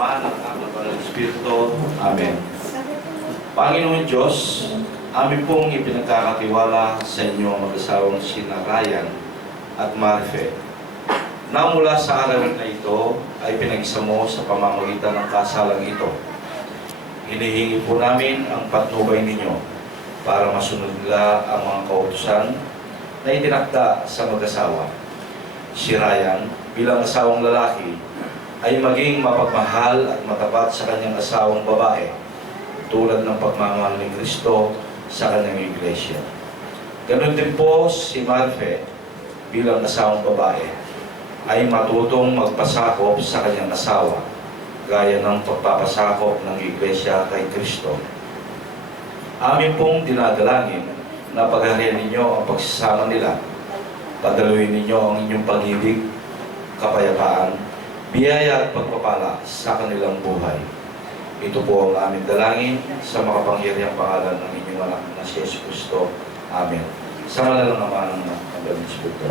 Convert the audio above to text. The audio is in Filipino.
Ama, ng Anak ng Espiritu. Amen. Panginoon Diyos, amin pong ipinagkakatiwala sa inyong mag-asawang sina Ryan at Marife, na mula sa arawin na ito ay pinag-isa mo sa pamamagitan ng kasalang ito. Hinihingi po namin ang patnubay ninyo para masunod nila ang mga kautusan na itinakda sa mag-asawa. Si Ryan, bilang asawang lalaki, ay maging mapagmahal at matapat sa kanyang asawang babae, tulad ng pagmamahal ni Kristo sa kanyang iglesia. Ganon din po si Marife, bilang asawang babae, ay matutong magpasakop sa kanyang asawa, gaya ng pagpapasakop ng iglesia kay Kristo. Amin pong dinadalangin na pagharian ninyo ang pagsasama nila, padaluin ninyo ang inyong pag-ibig, kapayapaan, biyaya at pagpapala sa kanilang buhay. Ito po ang aming dalangin sa makapangyarihang pangalan ng inyong anak na si Jesus Cristo. Amen. Sa ngalan ng Ama ng Espiritu.